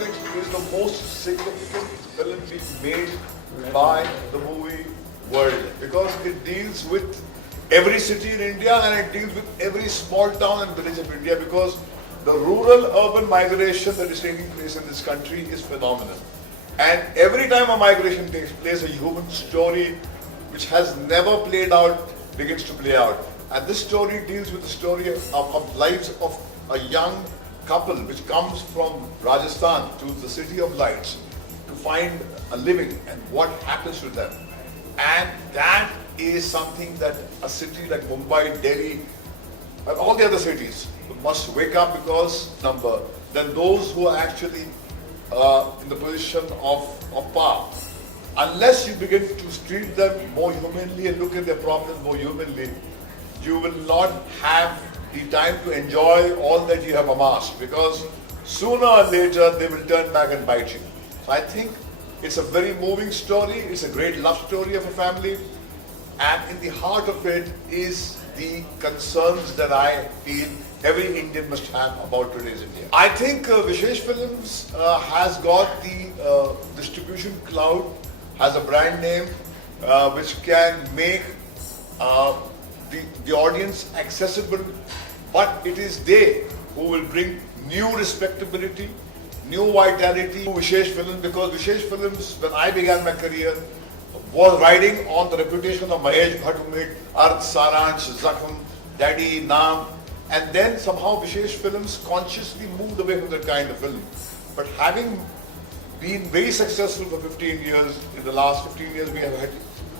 context, is the most significant film being made by the movie world because it deals with every city in India and it deals with every small town and village of India because the rural-urban migration that is taking place in this country is phenomenal. And every time a migration takes place, a human story which has never played out begins to play out. And this story deals with the story of lives of a young couple which comes from Rajasthan to the City of Lights to find a living and what happens to them. And that is something that a city like Mumbai, Delhi, and all the other cities must wake up because then those who are actually in the position of power. Unless you begin to treat them more humanly and look at their problems more humanly, you will not have the time to enjoy all that you have amassed because sooner or later they will turn back and bite you. So I think it's a very moving story, it's a great love story of a family, and in the heart of it is the concerns that I feel every Indian must have about today's India. I think Vishesh Films has got the distribution cloud, has a brand name which can make the audience accessible, but it is they who will bring new respectability, new vitality to Vishesh Films because Vishesh Films, when I began my career, was riding on the reputation of Mahesh Bhatt who made Arth, Saransh, Zakham, Daddy, Naam, and then somehow Vishesh Films consciously moved away from that kind of film. But having been very successful for 15 years, in the last 15 years we have had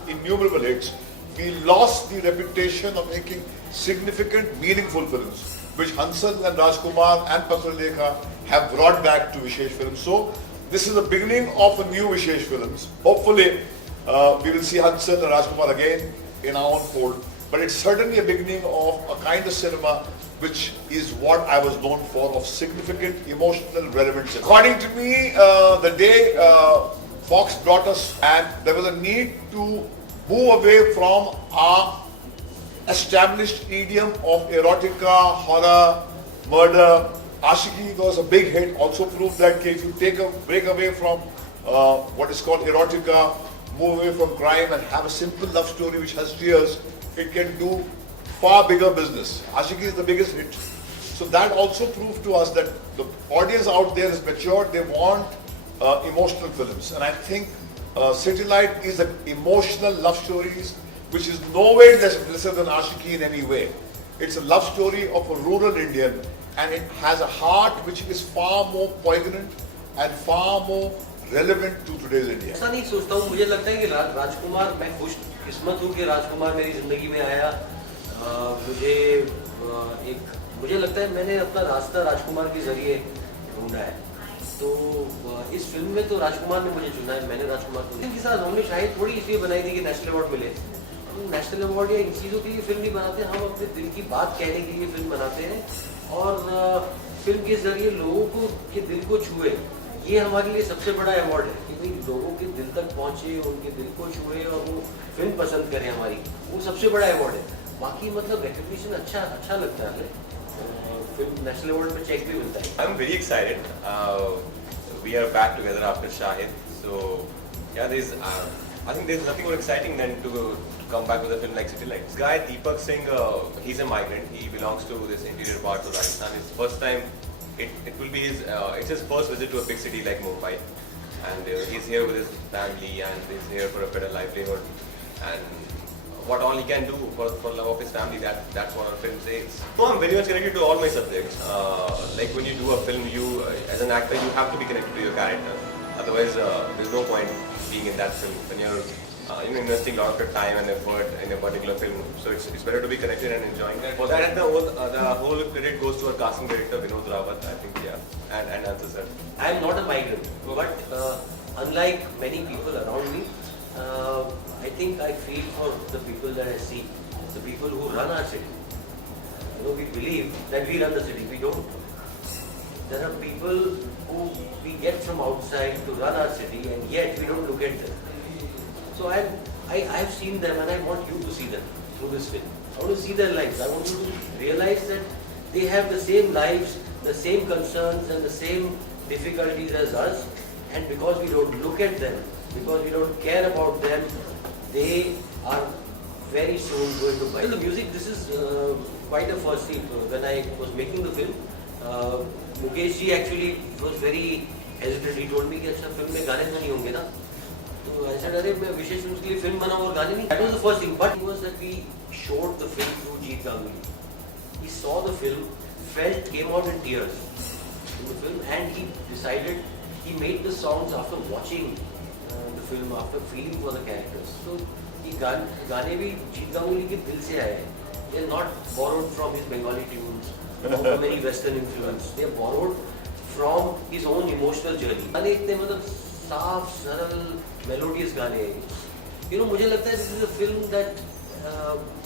innumerable hits, we lost the reputation of making significant, meaningful films, which Hansal and Rajkumar and Patralekha have brought back to Vishesh Films. So this is the beginning of a new Vishesh Films. Hopefully we will see Hansal and Rajkumar again in our own fold. But it's certainly a beginning of a kind of cinema which is what I was known for, of significant emotional relevance. According to me, the day Fox brought us, and there was a need to move away from our established idiom of erotica, horror, murder. Ashiki was a big hit, also proved that if you break away from what is called erotica, move away from crime and have a simple love story which has tears, it can do far bigger business. Ashiki is the biggest hit. So that also proved to us that the audience out there is matured, they want emotional films. And I think City Light is an emotional love stories which is nowhere lesser than Ashiki in any way. It's a love story of a rural Indian and it has a heart which is far more poignant and far more relevant to today's India. ऐसा नहीं सोचता हूँ, मुझे लगता है कि राजकुमार, मैं खुश किस्मत हूँ कि राजकुमार मेरी जिंदगी में आया। मुझे लगता है मैंने अपना रास्ता राजकुमार के जरिए ढूंढा है। तो इस फिल्म में तो राजकुमार ने मुझे चुना है, मैंने राजकुमार को। इनके साथ हमने शायद थोड़ी इसलिए बनाई थी कि नेशनल अवार्ड मिले। हम नेशनल अवार्ड या इन चीज़ों के लिए फिल्म नहीं बनाते, हम अपने दिल की बात कहने के लिए फिल्म बनाते हैं और फिल्म के जरिए लोगों को के दिल को छुए। ये हमारे लिए सबसे बड़ा अवार्ड है कि भाई लोगों के दिल तक पहुंचे, उनके दिल को छुए और वो फिल्म पसंद करें हमारी, वो सबसे बड़ा अवार्ड है। बाकी मतलब रिकग्निशन अच्छा लगता है, फिल्म नेशनल अवार्ड में चेक भी मिलता है। I'm very excited. We are back together after Shahid. So yeah, I think there's nothing more exciting than to come back with a film like City Light. This guy Deepak Singh, he's a migrant. He belongs to this interior parts of Rajasthan. His first time, it will be it's his first visit to a big city like Mumbai, and he's here with his family and he's here for a better livelihood. And what all he can do for love of his family, that's what our film says. So I'm very much connected to all my subjects. Like when you do a film, you as an actor, you have to be connected to your character. Otherwise, there's no point being in that film when you're investing a lot of your time and effort in a particular film. So it's better to be connected and enjoying it. For that, the whole credit goes to our casting director Vinod Rawat, I think, yeah, and Answer sir. I am not a migrant, but unlike many people around me, I think I feel for the people that I see, the people who run our city. We believe that we run the city, we don't. There are people who we get from outside to run our city and yet we don't look at them. So I've seen them and I want you to see them through this film. I want to see their lives. I want you to realize that they have the same lives, the same concerns and the same difficulties as us, and because we don't look at them, because we don't care about them, they are very soon going to buy. The music, this is quite a first. See, when I was making the film, Mukesh ji actually was very hesitant. He told me कि अच्छा film में गाने तो नहीं होंगे ना. तो I said अरे मैं विशेष रूप के लिए फिल्म बनाऊँ और गाने नहीं. That was the first thing. But it was that we showed the film through Jeet Ganguly. He saw the film, came out in tears in the film, and he decided. He made the songs after watching the film, after feeling for the characters. So he गाने भी जीत गांगुली के दिल से आए हैं. They are not borrowed from his Bengali tunes or from any Western influence. They are borrowed from his own emotional journey. गाने इतने मतलब साफ सरल melodious गाने हैं. You know, मुझे लगता है this is a film that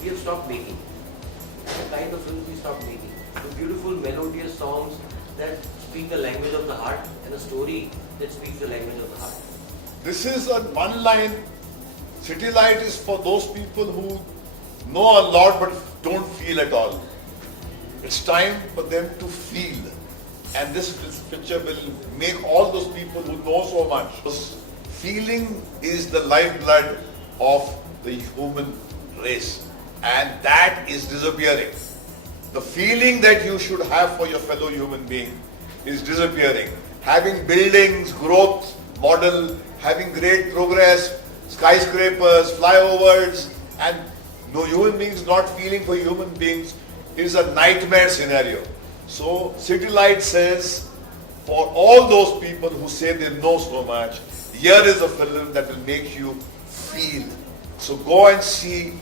we have stopped making. The kind of film we stopped making. The beautiful melodious songs that speak the language of the heart, and a story that speaks the language of the heart. This is a one line. City Light is for those people who know a lot but don't feel at all. It's time for them to feel. And this picture will make all those people who know so much. Feeling is the lifeblood of the human race. And that is disappearing. The feeling that you should have for your fellow human being is disappearing. Having buildings, growth, model, having great progress, skyscrapers, flyovers, and no human beings not feeling for human beings is a nightmare scenario. So City Light says, for all those people who say they know so much, here is a film that will make you feel. So go and see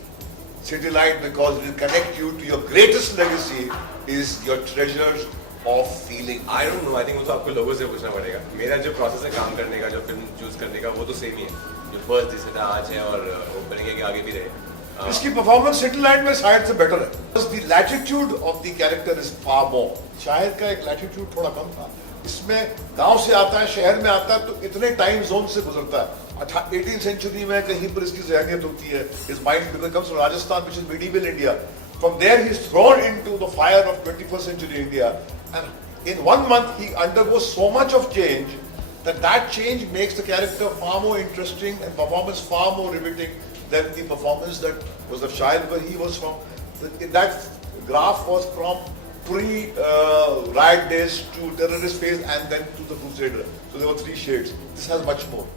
City Light because it will connect you to your greatest legacy is your treasures of feeling. I don't know. I think वो तो आपको लोगों से पूछना पड़ेगा. मेरा जो process है काम करने का, जो फिल्म चूज करने का, वो तो सेम ही है. जो फर्स्ट जिसे था आज है और वो करेंगे कि आगे भी रहे. इसकी परफॉर्मेंस सिटी लाइट में शायद से बेटर है. The latitude of the character is far more. Shahid का एक latitude थोड़ा कम था. इसमें गांव से आता है, शहर में आता है, तो इतने टाइम जोन से गुजरता है. 18th century में कहीं पर इसकी ज़हनियत होती है. His mind becomes from Rajasthan, which is medieval India. From there he is thrown into the fire of 21st century India, and in 1 month he undergoes so much of change that change makes the character far more interesting and performance far more riveting than the performance that was of Shahid, where he was from. That graph was from pre-riot days to terrorist phase and then to the Crusader. So there were 3 shades. This has much more.